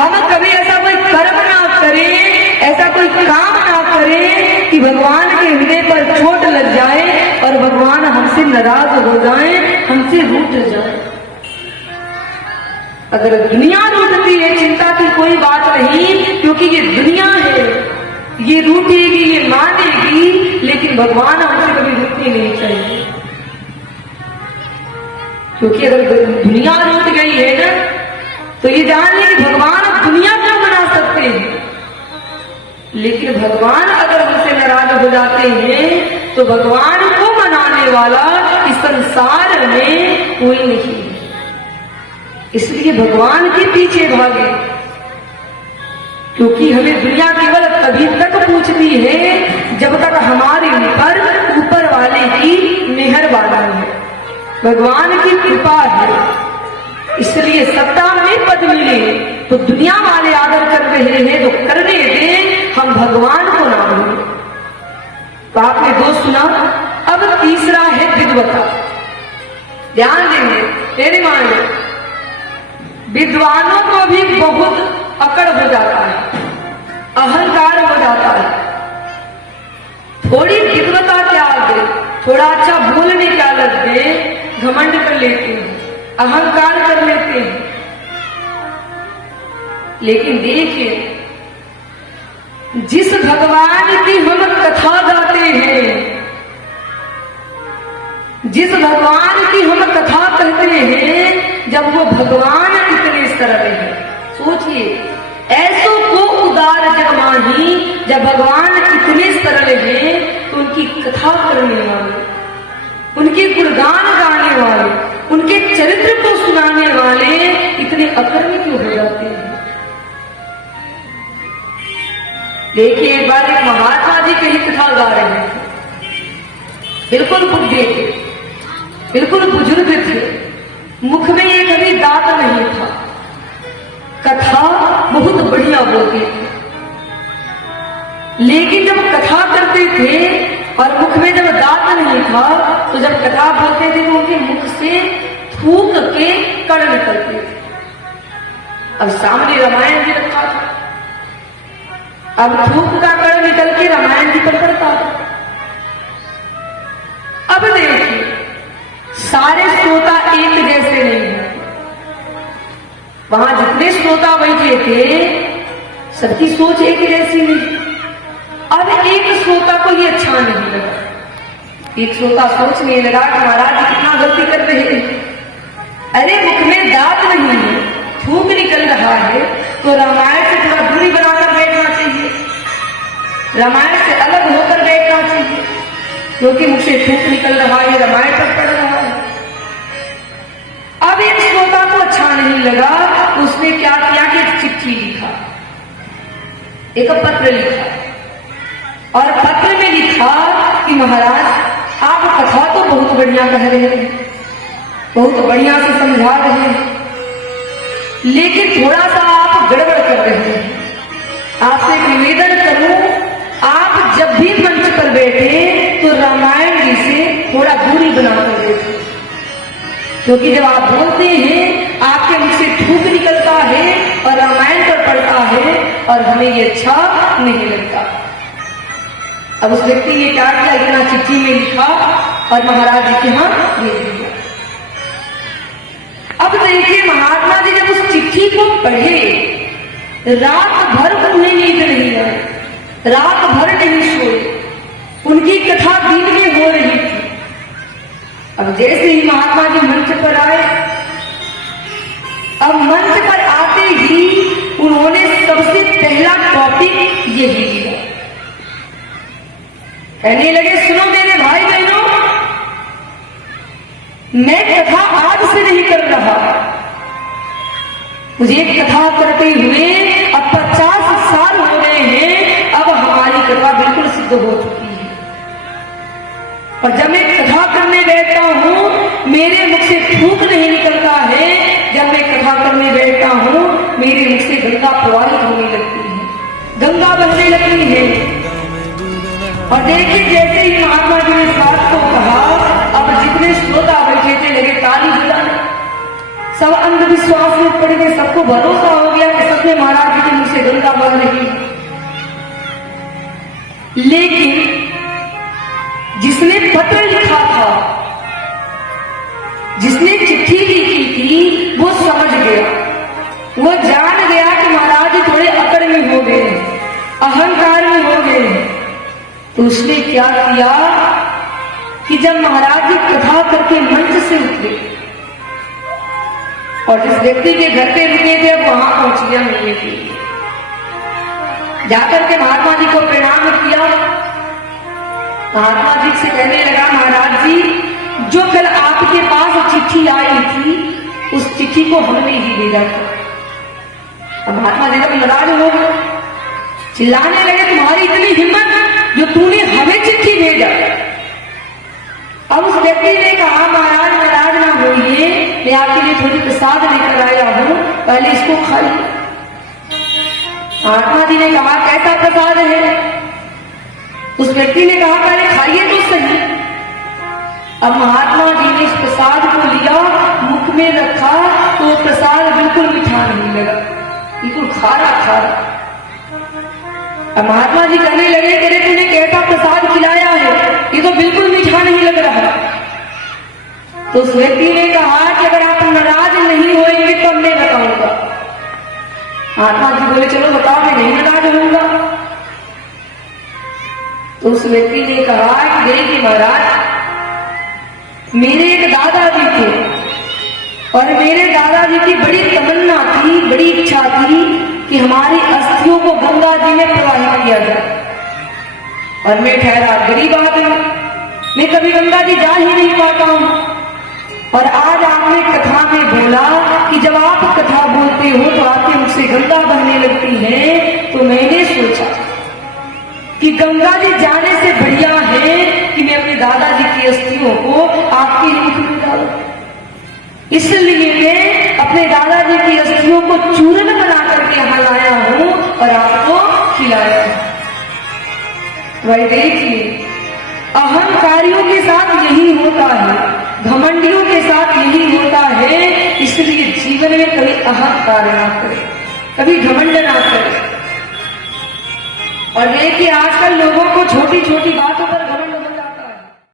हम कभी ऐसा कोई कर्म ना करें, ऐसा कोई काम ना करें कि भगवान के हृदय पर चोट लग जाए और भगवान हमसे नाराज हो जाए, हमसे रूठ जाए। अगर दुनिया रूठती है, चिंता की कोई बात नहीं, क्योंकि ये दुनिया है, ये रूठेगी, ये मानेगी, लेकिन भगवान हमसे कभी रूठनी नहीं चाहिए। क्योंकि अगर दुनिया रूठ गई है ना, तो ये जान ले कि भगवान अब दुनिया क्यों बना सकते हैं, लेकिन भगवान अगर हमसे नाराज हो जाते हैं तो भगवान को मनाने वाला इस संसार में कोई नहीं है। इसलिए भगवान के पीछे भागे, क्योंकि हमें दुनिया केवल तभी तक पूछती है जब तक हमारे ऊपर वाले की मेहरबानी है, भगवान की कृपा है। इसलिए सत्ता में पद मिले तो दुनिया वाले आदर कर रहे हैं तो करने दें, हम भगवान को ना भूलें। तो आपने दो सुना, अब तीसरा है विद्वता। ध्यान देंगे, तेरे मान लो, विद्वानों को भी बहुत अकड़ हो जाता है, अहंकार हो जाता है। थोड़ी विद्वता त्याग दे, थोड़ा अच्छा बोलने क्या लग दे, घमंड कर लेते हैं, अहंकार कर लेते हैं। लेकिन देखिए, जिस भगवान की हम कथा गाते हैं, जिस भगवान की हम कथा कहते हैं, जब वो भगवान इतने सरल है, सोचिए, ऐसो को उदार जग माही, जब भगवान इतने सरल हैं तो उनकी कथा करने वाले, उनके गुणगान गाने वाले, उनके चरित्र को सुनाने वाले इतने अकर्मी क्यों हो जाते हैं। देखिए, एक बार एक महात्मा जी की कथा गा रहे हैं, बिल्कुल बुढ़े थे, बिल्कुल बुजुर्ग थे, मुख में एक कभी दांत नहीं था, कथा बहुत बढ़िया बोलते थे। लेकिन जब कथा करते थे और मुख में जब दांत नहीं था, तो जब कथा बोलते थे तो उनके मुख से थूक के कण निकलते थे। अब सामने रामायण जी रखा था, अब थूक का कण निकल के रामायण जी पर पड़ता था। अब देखिए, सारे श्रोता एक जैसे नहीं है, वहां जितने श्रोता बैठे थे सबकी सोच एक जैसी नहीं। अब एक श्रोता को ये अच्छा नहीं लगा, एक श्रोता सोचने लगा कि महाराज कितना गलती कर रहे हैं, अरे मुख में दांत नहीं है, थूक निकल रहा है, तो रामायण से थोड़ा दूरी बनाकर बैठना चाहिए, रामायण से अलग होकर बैठना चाहिए, क्योंकि मुख से थूक निकल रहा है, रामायण पर पड़ रहा है। अब एक श्रोता को अच्छा नहीं लगा, उसने क्या किया कि एक चिट्ठी लिखा, एक पत्र लिखा, और पत्र में लिखा कि महाराज आप कथा तो बहुत बढ़िया कह रहे हैं, बहुत बढ़िया से समझा रहे हैं, लेकिन थोड़ा सा आप गड़बड़ कर रहे हैं। आपसे एक निवेदन करूं, आप जब भी मंच पर बैठे तो रामायण जी से थोड़ा दूरी बनाकर बैठे, क्योंकि जब आप बोलते हैं आपके मुख से थूक निकलता है और रामायण पर पड़ता है और हमें ये अच्छा नहीं लगता। अब उस व्यक्ति ने क्या किया, इतना चिट्ठी में लिखा और महाराज जी के यहाँ भेज दिया। अब देखिए, महात्मा जी जब उस चिट्ठी को पढ़े, रात भर उन्हें नींद नहीं आई, रात भर नहीं सोए, उनकी कथा दिन में हो रही थी। अब जैसे ही महात्मा जी मंच पर आए, अब मंच पर आते ही उन्होंने सबसे पहला टॉपिक यही लिया, कहने लगे, सुनो मेरे भाई बहनों, मैं कथा आज से नहीं कर रहा, मुझे कथा करते हुए अब 50 साल हो गए हैं, अब हमारी कथा बिल्कुल सिद्ध हो चुकी है, और जब मैं कथा करने बैठता हूं मेरे मुख से थूक नहीं निकलता है, जब मैं कथा करने बैठता हूं मेरे मुख से गंगा प्रवाहित होने लगती है, गंगा बहने लगती है। और देखिए, जैसे ही महात्मा जी ने बात को कहा, अब जितने श्रोता बैठे थे लगे ताली बजाने, सब अंधविश्वास में पड़ गए, सबको भरोसा हो गया कि सब सच में महाराज जी के मुंह से गंगा बह रही, लेकिन जिसने पत्र लिखा था, जिसने चिट्ठी लिखी थी, वो समझ गया, वो जान गया कि महाराज जी थोड़े अकड़ में हो गए, अहंकार में हो गए। तो उसने क्या किया कि जब महाराज जी कथा करके मंच से उतरे और जिस व्यक्ति के घर पे रुके थे अब वहां पहुंचिया मिलने के लिए, जाकर के महात्मा जी को प्रणाम किया। महात्मा जी से कहने लगा, महाराज जी जो कल आपके पास चिट्ठी आई थी उस चिट्ठी को हमने ही भेजा था। अब महात्मा जी जब नाराज हो गए, चिल्लाने लगे, तुम्हारी इतनी हिम्मत जो तूने हमें चिट्ठी भेजा। अब उस व्यक्ति ने कहा, महाराज नाराज ना होइए, मैं आपके लिए थोड़ी प्रसाद लेकर आया हूं, पहले इसको खाइए। महात्मा जी ने कहा, कैसा प्रसाद है? उस व्यक्ति ने कहा, पहले खाइए तो सही। अब महात्मा जी ने इस प्रसाद को लिया, मुख में रखा तो प्रसाद बिल्कुल मीठा नहीं लगा, बिल्कुल खारा खारा। अब महात्मा जी कहने लगे, तेरे तूने कैसा प्रसाद खिलाया है, ये तो बिल्कुल मीठा नहीं लग रहा। तो उस व्यक्ति ने कहा कि अगर आप नाराज नहीं होंगे तो मैं बताऊंगा। महात्मा जी बोले, चलो बताओ, मैं नहीं नाराज होऊंगा। तो उस व्यक्ति ने कहा कि देखिए महाराज, मेरे एक दादाजी थे और मेरे दादाजी की बड़ी तमन्ना थी, बड़ी इच्छा थी कि हमारी अस्थियों को गंगा जी में प्रवाहित किया जाए। और मैं ठहरा गरीब आदमी, मैं कभी गंगा जी जा ही नहीं पाता हूं। और आज आपने कथा में बोला कि जब आप कथा बोलते हो तो आपके मुख से गंगा बहने लगती है, तो मैंने सोचा कि गंगा जी जाने से बढ़िया है कि मैं अपने दादाजी की अस्थियों को आपके मुख में डालूं। इसलिए मैं अपने दादाजी की अस्थियों को चूर्ण बना करके यहाँ लाया हूं और आपको खिलाया हूं। भाई देखिए, अहंकारियों के साथ यही होता है, घमंडियों के साथ यही होता है। इसलिए जीवन में कभी अहंकार ना करें, कभी घमंड ना करें। और देखिए आजकल लोगों को छोटी छोटी बातों पर